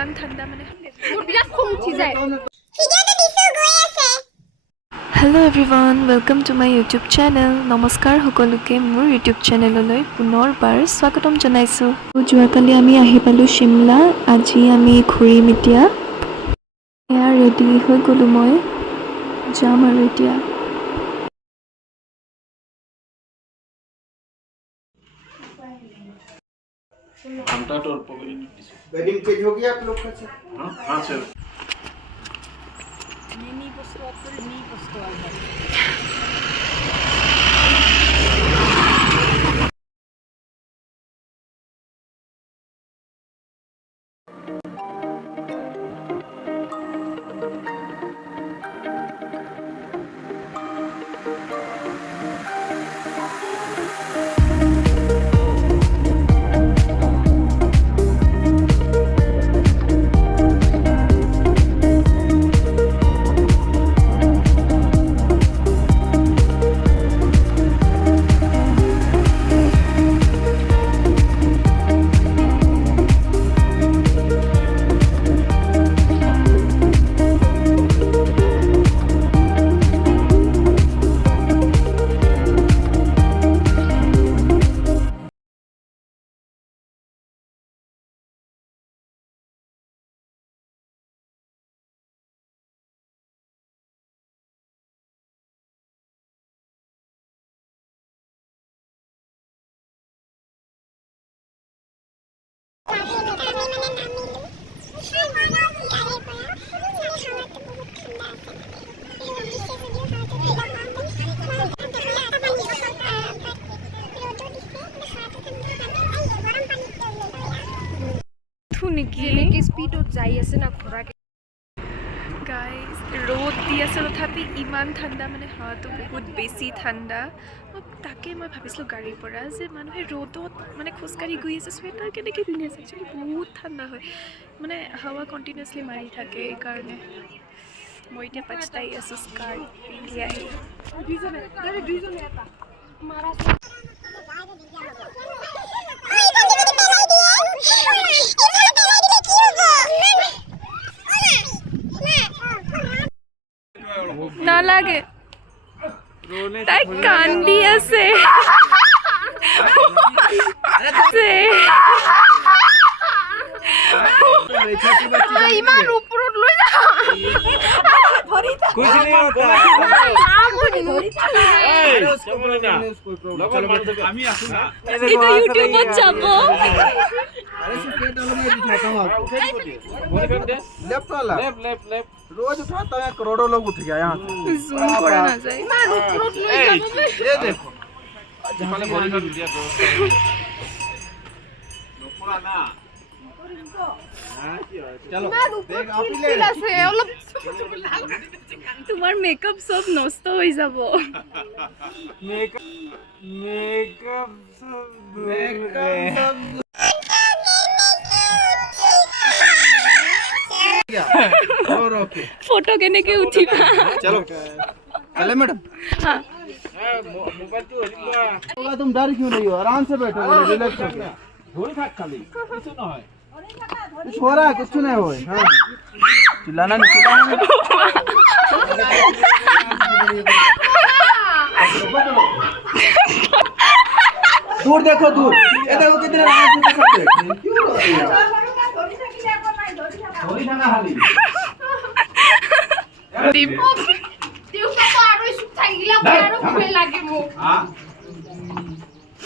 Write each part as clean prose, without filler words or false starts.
ইমান ঠাণ্ডা মানে মোৰ বিৰাট খং উঠি যায়। Hello' everyone, welcome to my YouTube channel. নমস্কাৰ সকলোকে মোৰ ইউটিউব চেনেললৈ পুনৰবাৰ স্বাগতম জনাইছোঁ। যোৱাকালি আমি আহি পালোঁ চিমলা, আজি আমি ঘূৰিম এতিয়া। এয়া ৰেডি হৈ গ'লোঁ, মই যাম আৰু এতিয়া। वेडिंग चेंज हो गया आप लोग का? हाँ सर। নেকি স্পীডত যাই আছে না ঘোৰাকে। গাইজ ৰ'দ দি আছে তথাপি ইমান ঠাণ্ডা, মানে হাৱাটো বহুত বেছি ঠাণ্ডা। তাকে মই ভাবিছিলোঁ গাড়ীৰ পৰা যে মানুহে ৰ'দত মানে খোজকাঢ়ি গৈ আছে, চুৱেটাৰ কেনেকৈ পিন্ধি আছে। একচুৱেলি বহুত ঠাণ্ডা হয়, মানে হাৱা কণ্টিনিউৱাছলি মাৰি থাকে। এইকাৰণে মই এতিয়া পস্তাই আছোঁ স্কাৰ্ট পিন্ধি আহি। নালাগে, তাই কান্দি আছে। ইমান ওপৰত লৈ যা। ইউটিউবত যাব। रोज उठाता है, करोड़ों लोग उठ गया यहाँ से। जूम करा ना जाए। ये देखो चलो তোমাৰ মেকআপ সব নষ্ট হৈ যাব। फोटो केनेके उठिबा? चलो चले मैडम। हाँ, तुम डर क्यों नहीं हो? आराम से बैठो, रिलैक्स हो गया। कुछ हो रहा है? कुछ नहीं हो। हाँ, चिल्लाना नहीं, चिल्लाना नहीं। दूर देखो, दूर। ये देखो कितने आराम से देख सकते हैं। क्यों रो रही है? थोड़ी ना हाली। টিউ কাপা আৰু থাকিলা আৰু ভয় লাগে মোক। हाँ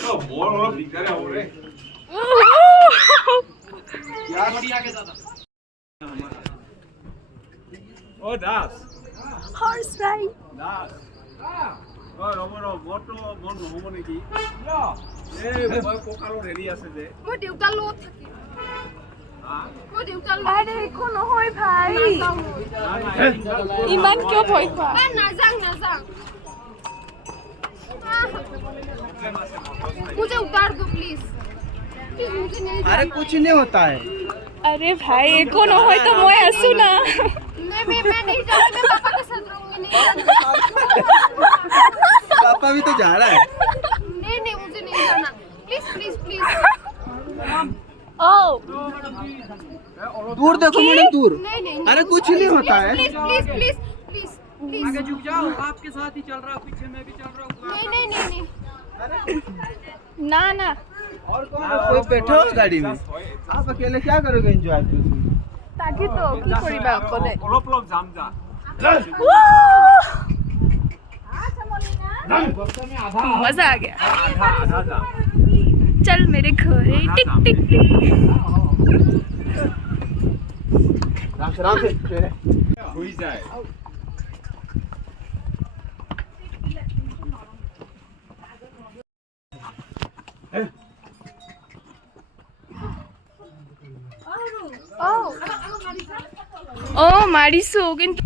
तो मोर और दिक्कत है रे यार। बढ़िया के दादा ओ दास হর্স রাইড। দাস ও ৰবৰ মোৰটো মন নহব নেকি? এই মই কোকাৰো ৰেডি আছে যে মই দেউতাৰ লগত থাকিম। মই দেউতাৰ লগত। আৰে একো নহয় ভাই, ইমান কিয় ভয় খোৱা? নাযাওঁ নাযাওঁ, मुझे उतार दो प्लीज। मुझे नहीं जाना। अरे कुछ नहीं होता है। अरे भाई एको न हो तो मैं आसू ना। मैं नहीं जाऊंगी, मैं पापा के साथ रहूंगी। नहीं पापा भी तो जा रहा है। नहीं मुझे नहीं जाना, प्लीज प्लीज प्लीज। ओ दूर देखो। मिनट दूर। नहीं नहीं अरे कुछ नहीं होता है। Please please please please please आगे झुक जाओ, आपके साथ ही चल रहा हूँ, पीछे मैं भी चल रहा हूँ। नहीं नहीं नहीं नहीं ना ना और कौन कोई बैठो गाड़ी में, आप अकेले क्या करोगे एंजॉय? ताकि तो की करिबा अकले অলপ অলপ যাম যা मजा आ गया। আধা আধা যা चल मेरे घरे टिक टिक टिक। राम से হই যায় ও মারিছো কিন্তু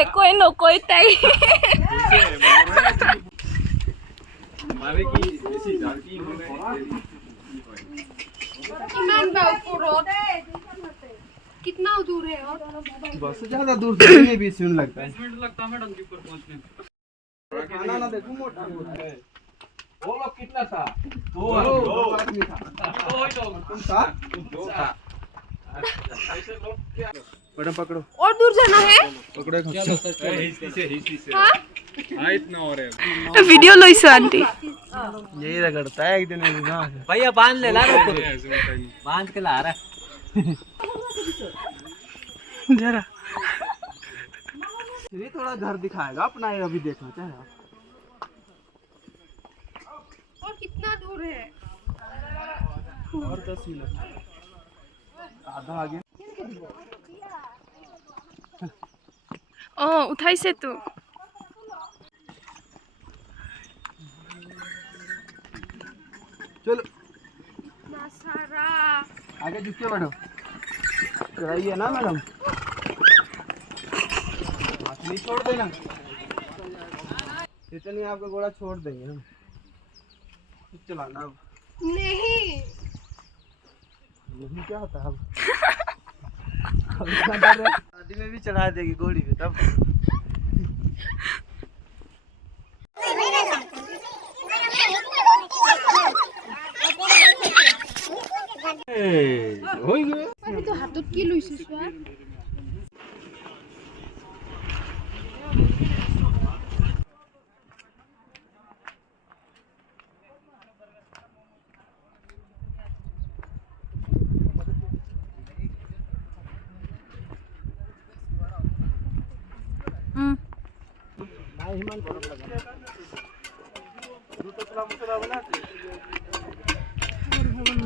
একোই নকই তাই মানে কি বেশি জার্কি মনে ইমান বা উপরত कितना दूर है और बस ज्यादा दूर से भी सुन लगता है। 20 मिनट लगता है मैडम जी ऊपर पहुंचने में। खाना ना देखो मोटा है। वो लोग कितना था दो आदमी था। तो ही तो तुम साथ दो था ऐसे लोग क्या पकड़ो पकड़ो और दूर जाना है पकड़ो एक हाथ से। हिस्सी से हाँ इतना हो रहे वीडियो लइছো आंटी यही रगड़ता है एक दिन में ना। भैया बांध ले ला बांध के ला रहा जरा ये थोड़ा घर दिखाएगा अपना, ये अभी देखना चाहे आप। और कितना दूर है और 10 मिनट आधा आगे। ओ उठाइছে তো चलो नासारा आगे झुक के बैठो। कराइए ना मैडम, हाथ नहीं छोड़ देना। इतनी आपका घोड़ा छोड़ देंगे हम। चलाना अब नहीं नहीं क्या होता है अब शादी में भी चढ़ा देगी घोड़ी पे तब। हो गए আমি তো হাতত কি লইছিস চোৱা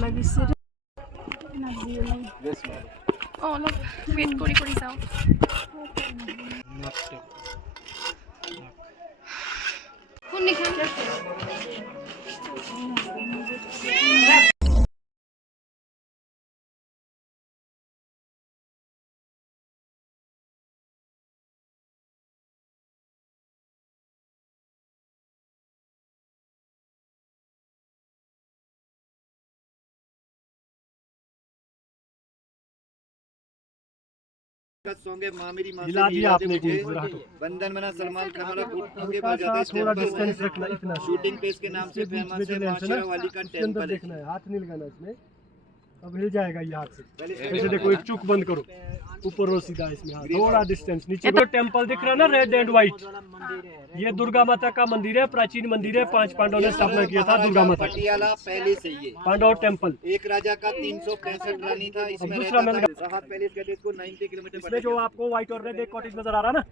লাগিছে অলপ ৱেইট কৰি কৰি যাওঁ কোনখন सोंगे माँ मेरी माँ से याद मुझे बंधन बना सलमान खान वाला आगे बढ़ जाता है step by step. Shooting page के नाम से फेमस है माशरा वाली का टेंपल है। हाथ नहीं लगाना इसमें, अब हिल जाएगा ये हाथ से। ऐसे देखो एक चुक बंद करो, ऊपर रो सीधा इसमें हाथ, थोड़ा डिस्टेंस नीचे। तो टेंपल दिख रहा है ना रेड एंड व्हाइट, ये दुर्गा माता का मंदिर है, प्राचीन मंदिर है। 5 पांडवों ने स्थापना किया था दुर्गा माता की। पटियाला पहले से ही पांडव टेंपल। एक राजा का 365 रानी था। इसमें दूसरा रहता मंदिर। था। राहत पैलेस कहते हैं इसको 90 किलोमीटर इसमें जो आपको व्हाइट और रेड एक कॉटेज नजर आ रहा है ना,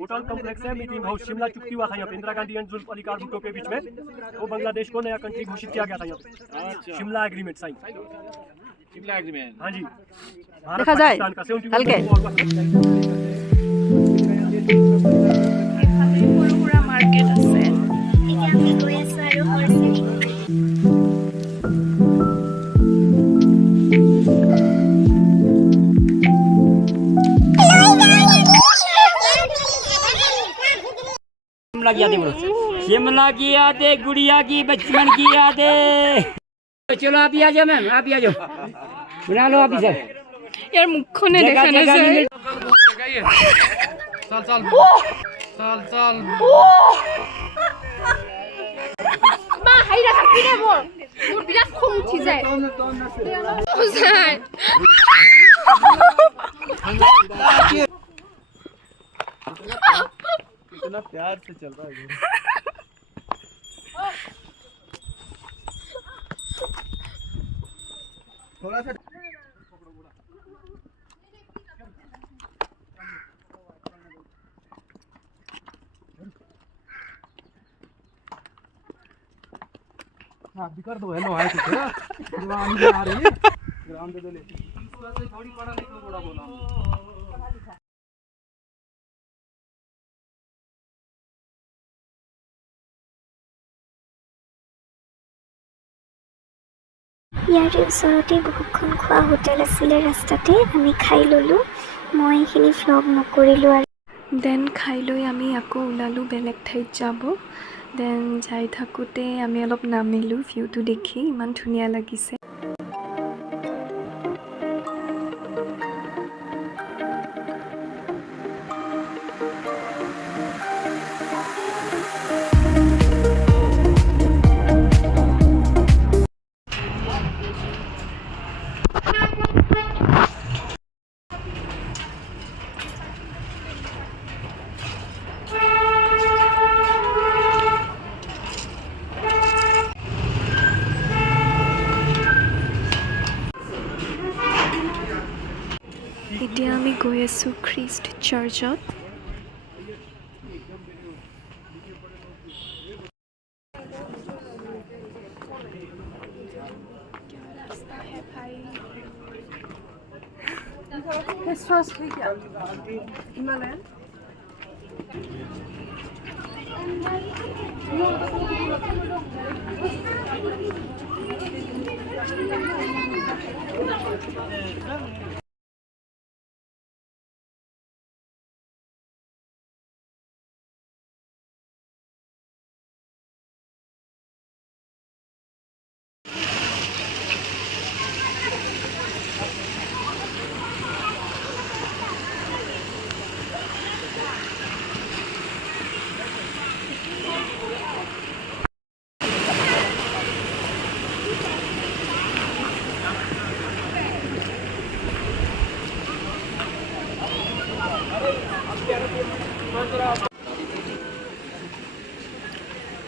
होटल कॉम्प्लेक्स है। मीटिंग हाउस शिमला चुक्की हुआ था यहाँ पे इंदिरा गांधी एंड जुल्फिकार भुट्टो के बीच में। वो बांग्लादेश को नया कंट्री घोषित किया गया था यहाँ पे। Shimla agreement sign. Shimla agreement हाँ जी, देखा जाए हल्के সৰু সুৰা মাৰ্কেট আছে शिमला की यादें बोलो, शिमला की यादें, गुड़िया की बचपन की यादें। चलो आप ही आ जाओ मैम, आप ही आ जाओ, बुला लो आप ही सर। ইয়াৰ মুখখনে দেখা নাযায় মা হাইৰা থাকি দে মোৰ মোৰ বিৰাট খং উঠি যায় इतना प्यार से चल रहा है थोड़ा सा भी कर दो हेलो हाय कुछ ग्राम में आ रही है ग्राम दे ले थोड़ी पड़ा नहीं तो बड़ा बोला ইয়াৰে ওচৰতে বহুতখন খোৱা হোটেল আছিলে ৰাস্তাতে আমি খাই ল'লোঁ মই এইখিনি ভ্লগ নকৰিলোঁ আৰু দেন খাই লৈ আমি আকৌ ওলালোঁ বেলেগ ঠাইত যাব দেন যাই থাকোঁতে আমি অলপ নামিলোঁ ভিউটো দেখি ইমান ধুনীয়া লাগিছে এতিয়া আমি গৈ আছোঁ খ্ৰীষ্ট চাৰ্চত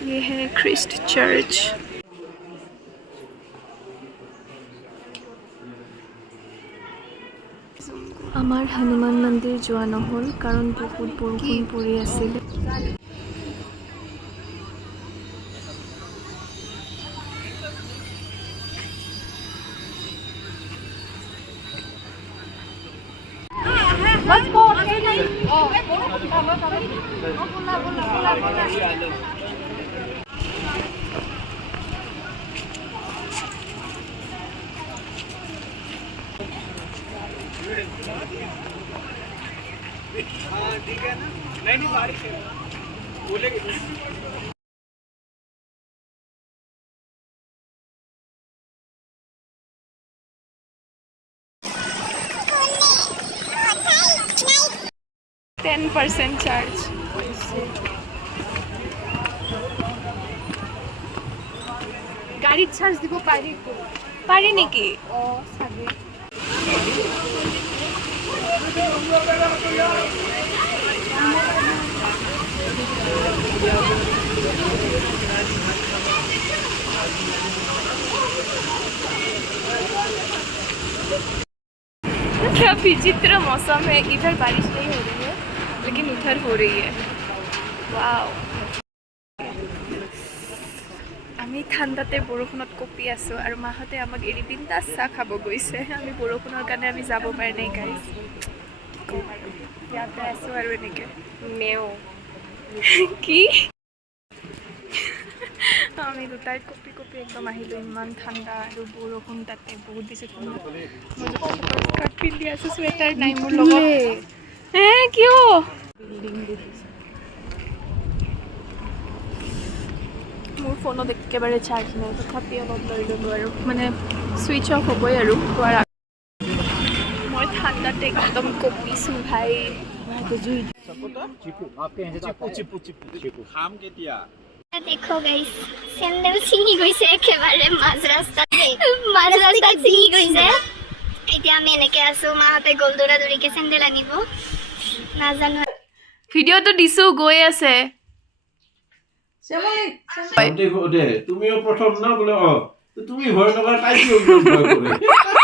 ये है ख्रीষ্ট চাৰ্চ আমাৰ হনুমান মন্দিৰ যোৱা নহ'ল কাৰণ বহুত বৰষুণ পৰি আছিল ठीक है ना नहीं बारिश है बोलेंगे 10% charge. গাড়ীত চাৰ্জ দিব পাৰি নেকি চাগে क्या विचित्र मौसम है इधर बारिश नहीं हो रही है लेकिन उधर हो रही है वाओ আমি ঠাণ্ডাতে বৰষুণত কপি আছোঁ আৰু মাহঁতে আমাক এৰি বিন্দাছ চাহ খাব গৈছে আমি বৰষুণৰ কাৰণে আমি যাব পৰা নাই গাইজ ইয়াতে আছোঁ আৰু এনেকৈ মেও কি আমি দুটাই কপি কপি একদম আহিলোঁ ইমান ঠাণ্ডা আৰু বৰষুণ তাতে বহুত বেছি ঠাণ্ডা মই স্কাৰ্ট পিন্ধি আছোঁ চুৱেটাৰ নাই মোৰ লগত কিয় মোৰ ফোনত একেবাৰে চাৰ্জ নাই তথাপি অলপ লৈ ল'লোঁ আৰু মানে ছুইচ অফ হ'বই আৰু হোৱাৰ মই ঠাণ্ডাতে একদম কপিছোঁ ভাই চিপু চিপু চিপু খাম কেতিয়া দেখো গাইস স্যান্ডেল ছিঙি গৈছে একেবাৰে মাঝ ৰাস্তাত ছিঙি গৈছে এতিয়া আমি এনেকে আছো মাহঁতে গ'ল দৌৰাদৌৰিকে চেণ্ডেল আনিব নাজানো ভিডিঅ'টো দিছোঁ গৈ আছে তুমিও প্ৰথম না বোলে তুমি ভয় নকৰা তাই কিয় ভয় কৰে